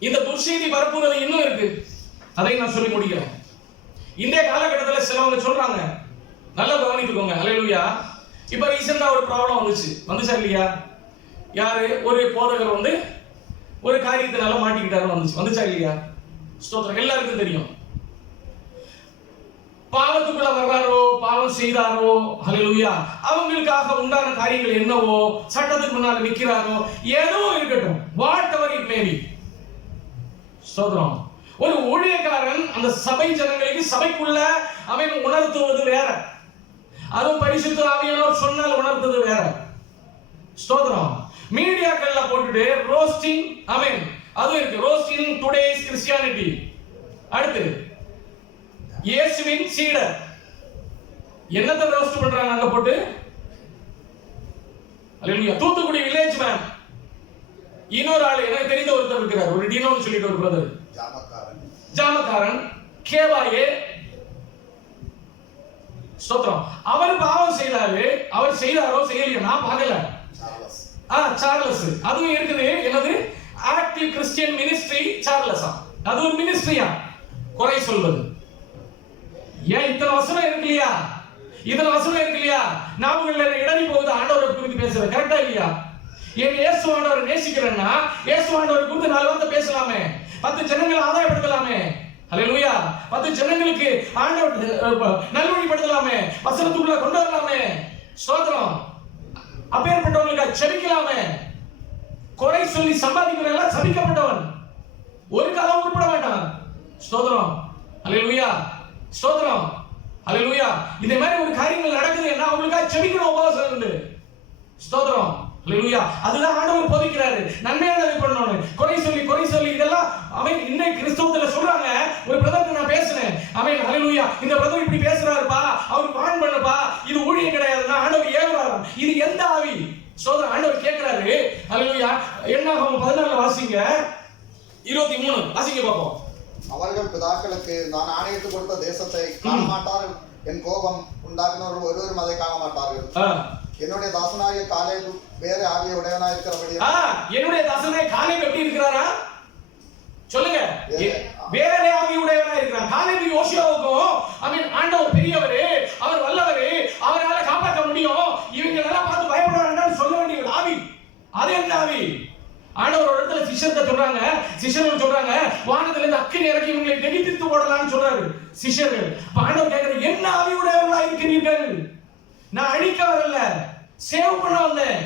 இந்த துர்செய்தி பரப்புவது இன்னும் இருக்கு. அதை நான் சொல்லி முடிக்கிறேன். இந்த காலகட்டத்தில் சிலவங்க சொல்றாங்க நல்லா கவனித்துக்கோங்க. அலையலுயா இப்போ ரீசெண்டா ஒரு ப்ராப்ளம் வந்துச்சு. வந்துச்சா இல்லையா? யாரு? ஒரு போதகர் வந்து ஒரு காரியத்தினால மாட்டிக்கிட்டாரு வந்துச்சு. வந்துச்சா இல்லையா? ஸ்தோத்திரம். எல்லாருக்கும் தெரியும். பாவத்துக்குள்ள வர்றாரோ பாவம் செய்தாரோ அலையலுயா அவங்களுக்காக உண்டான காரியங்கள் என்னவோ சட்டத்துக்கு முன்னால நிக்கிறாரோ ஏதோ இருக்கட்டும். வாட் எவர் இட் மேபி சோதனம். ஒரு ஊழியக்காரன் அந்த சபை ஜனங்களுக்கு சபைக்குள்ள அவன் உணர்த்துவது வேற. அதுவும் பரிசுத்த ஆவியானவர் சொன்னால் உணர்த்தது வேற. ஸ்தோத்திரம் மீடியாக்கள்ல போட்டுட்டு ரோஸ்டிங் அமேன் அதுவும் இருக்கு. ரோஸ்டிங் டுடேஸ் கிறிஸ்டியானிட்டி அடுத்து இயேசுவின் சீடர். என்னத்தை ரோஸ்ட் பண்றாங்க அங்க போட்டு? தூத்துக்குடி வில்லேஜ் மேம் இன்னொரு ஆள் எனக்கு தெரிந்த ஒருத்தர் இருக்கிறார். ஒரு டினோன்னு சொல்லிட்டு ஒரு பிரதர் ஜாமக்காரன். கேவாயே. ஸ்தோத்திரம். அவர் பாவம் செய்தாரு. அவர் செய்தாரோ செய்யலையோ நான் பார்க்கல. ஆ சார்லஸ் அதுவும் இருக்குது. என்னது? ஆக்டிவ் கிறிஸ்டியன் மினிஸ்ட்ரி சார்லஸா அது ஒரு மினிஸ்ட்ரியா குறை சொல்வது. ஏன் இத்தனை வசனம் இருக்கு இல்லையா? இத்தனை வசனம் இருக்கு இல்லையா? உங்களை இடறி போகுது. ஆண்டவரை குறித்து பேசுறது. கரெக்டா இல்லையா? என் இயேசு ஆண்டவரை நேசிக்கிறேன்னா இயேசு ஆண்டவரை குறித்து நாலு வார்த்தை பேசலாமே. பத்து ஜனங்களை ஆதாயப்படுத்தலாமே. ஹalleluya பத்து ஜனங்களுக்கு ஆண்டவர் நல்வழிப்படுத்தலாமே. வசனத்துக்குள்ள கொண்டு வரலாமே. ஸ்தோத்திரம். அப்பேற்பட்டவங்களுக்கு செபிக்கலாமே. குறை சொல்லி சம்பாதிக்கிறவங்க சபிக்கப்பட்டவன். ஒரு காலம் உட்பட வேண்டாம். ஸ்தோத்திரம். அல்லேலூயா ஸ்தோத்திரம். அல்லேலூயா இதே மாதிரி ஒரு காரியங்கள் நடக்குதுன்னா அவங்களுக்காக செபிக்கணும் உபவாசம் இருந்து. ஸ்தோத்திரம். அதுதான் ஆண்டவர் போதிக்கிறாரு. நன்மையானதை பண்ணணும் குறை சொல்லி குறை சொல்லி இதெல்லாம் அவன் இன்னைக்கு கிறிஸ்தவத்துல சொல்றாங்க. ஒரு பிரதருக்கு நான் பேசினேன். அவன் அல்லேலூயா இந்த பிரதர் இப்படி பேசுறாருப்பா. அவர் வான் பண்ணப்பா. இது ஊழியம் கிடையாதுன்னா ஆண்டவர் ஏவுறாராம். இது எந்த ஆவி? சோதரன் ஆண்டவர் கேட்கிறாரு. அல்லேலூயா என்னாகும்? பதினாலு வாசிங்க. இருபத்தி மூணு. வாசிங்க பார்ப்போம். அவர்கள் பிதாக்களுக்கு நான் ஆணையிட்டு கொடுத்த தேசத்தை காண மாட்டார்கள் என் கோபம் உண்டாக்குனவர்கள் ஒருவரும் அதை காண மாட்டார்கள். என்னுடைய தாசனாகிய காலை வேறு ஆகிய உடையவனாய் இருக்கிறபடி என்னுடைய தசனை காலேப் எப்படி இருக்கிறாரா? சொல்லுங்க. வேற- வேற ஆவியுடையவனா இருக்கிறான். காலேப் யோசியாவுக்கும் மீன் ஆண்டவர் பெரியவரு அவர் வல்லவரு அவரால காப்பாற்ற முடியும். இவங்க எல்லாம் பார்த்து பயப்பட வேண்டாம்னு சொல்ல வேண்டிய ஒரு ஆவி. அது என்ன ஆவி? ஆண்டவர் ஒரு இடத்துல சிஷ்யர்கிட்ட சொல்றாங்க. சிஷ்யர்கள் சொல்றாங்க வானத்துல இருந்து அக்கினி இறக்கி இவங்களை நெகிழ்த்து போடலாம்னு சொல்றாரு சிஷ்யர்கள். அப்ப ஆண்டவர் கேட்கிறாரு என்ன ஆவியுடையவர்களா இருக்கிறீர்கள்? நான் அழிக்க வரல சேவ் பண்ண வந்தேன்